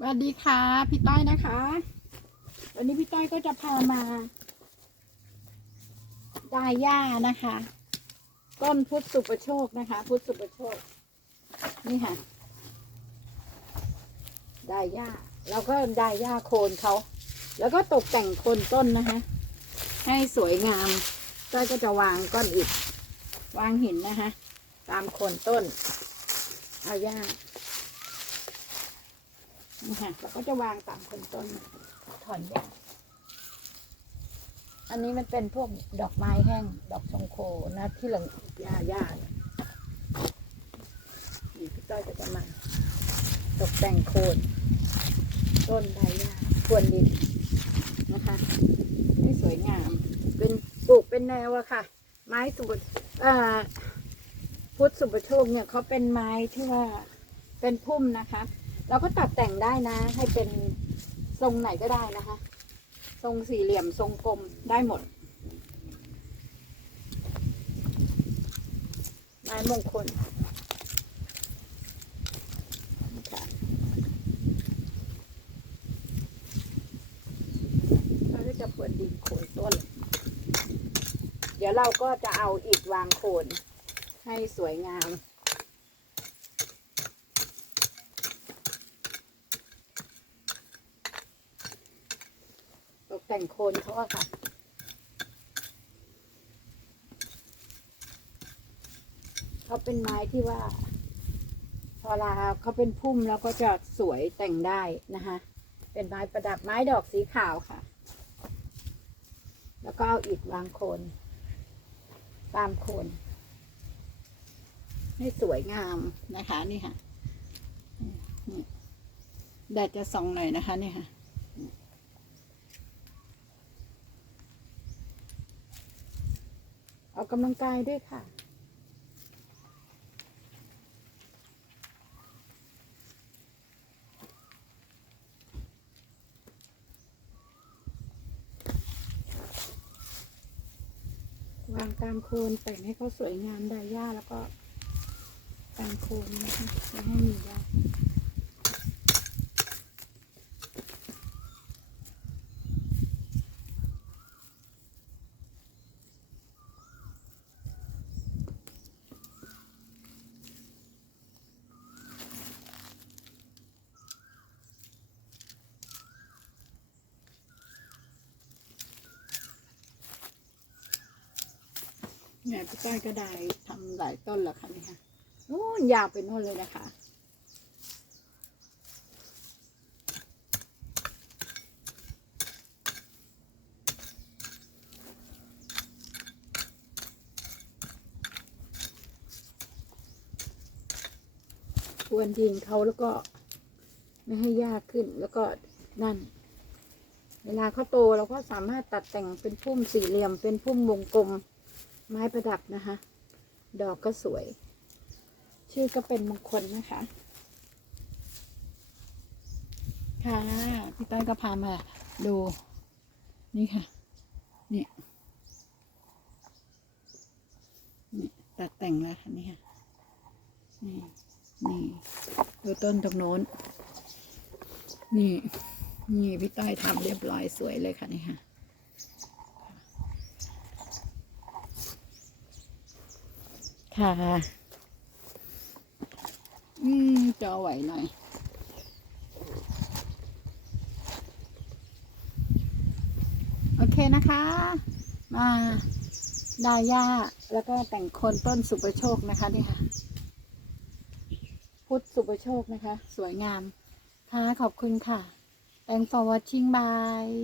สวัสดีค่ะ พี่ต้อยนะคะ วันนี้พี่ต้อยก็จะพามาดายหญ้านะคะ ต้นพุทธสุประโชคนะคะ พุทธสุประโชค นี่ค่ะดายหญ้าแล้วก็ดายหญ้าโคนเขาแล้วก็ตกแต่งโคนต้นนะคะ ให้สวยงามต้อยก็จะวางก้อนอิฐวางหินนะคะ ตามโคนต้น เอาหญ้า นี่ค่ะแล้วก็จะวางตามคนต้น ถอนหญ้าอันนี้มันเป็นพวกดอกไม้แห้ง ดอกชงโคนะ ที่หลังหญ้าหญ้าเนี่ยนี่พี่ต้อยก็จะมาตกแต่งโคนต้นใบหญ้าควนดินนะคะให้สวยงาม เป็นปลูกเป็นแนวอะค่ะ ไม้สุบอ่าพุทธสุบโชคเนี่ยเขาเป็นไม้ที่ว่าเป็นพุ่มนะคะ เราก็ตัดแต่งได้นะ ให้เป็นทรงไหนก็ได้นะคะ ทรงสี่เหลี่ยมทรงกลมได้หมดไม้มงคลค่ะเราก็จะพรวนดินโคนต้น เดี๋ยวเราก็จะเอาอิฐวางโคนให้สวยงาม แต่งโคนเขาอะค่ะเขาเป็นไม้ที่ว่า พอลาเขาเป็นพุ่มแล้วก็จะสวยแต่งได้นะคะ เป็นไม้ประดับไม้ดอกสีขาวค่ะ แล้วก็เอาอิฐวางโคน ตามโคนให้สวยงามนะคะนี่ค่ะแดดจะส่องหน่อยนะคะนี่ค่ะ ออกกำลังกายด้วยค่ะ วางตามโคนแต่งให้เขาสวยงามได้ย่าแล้วก็ตามโคนนะคะจะให้มีได้ เนี่ยพี่ต้อยก็ได้ทำหลายต้นแล้วค่ะนี่ค่ะโอ้ยยาวไปโน่นเลยนะคะควนดินเขาแล้วก็ไม่ให้ยากขึ้นแล้วก็นั่น เวลาเขาโตเราก็สามารถตัดแต่งเป็นพุ่มสี่เหลี่ยมเป็นพุ่มวงกลม ไม้ประดับนะคะ ดอกก็สวย ชื่อก็เป็นมงคลนะคะ ค่ะ พี่ต้อยก็พามาดู นี่ค่ะ นี่นี่ตัดแต่งแล้วค่ะนี่ค่ะ นี่ นี่ดูต้นตรงโน้น นี่ นี่ พี่ต้อยทำเรียบร้อยสวยเลยค่ะนี่ค่ะ ค่ะ อืมจอไหวหน่อย โอเคนะคะ มาดาย่าแล้วก็แต่งโคนต้นสุประโชคนะคะนี่ค่ะ พุทธสุประโชคนะคะ สวยงาม ค่ะ ขอบคุณค่ะ Thanks for watching bye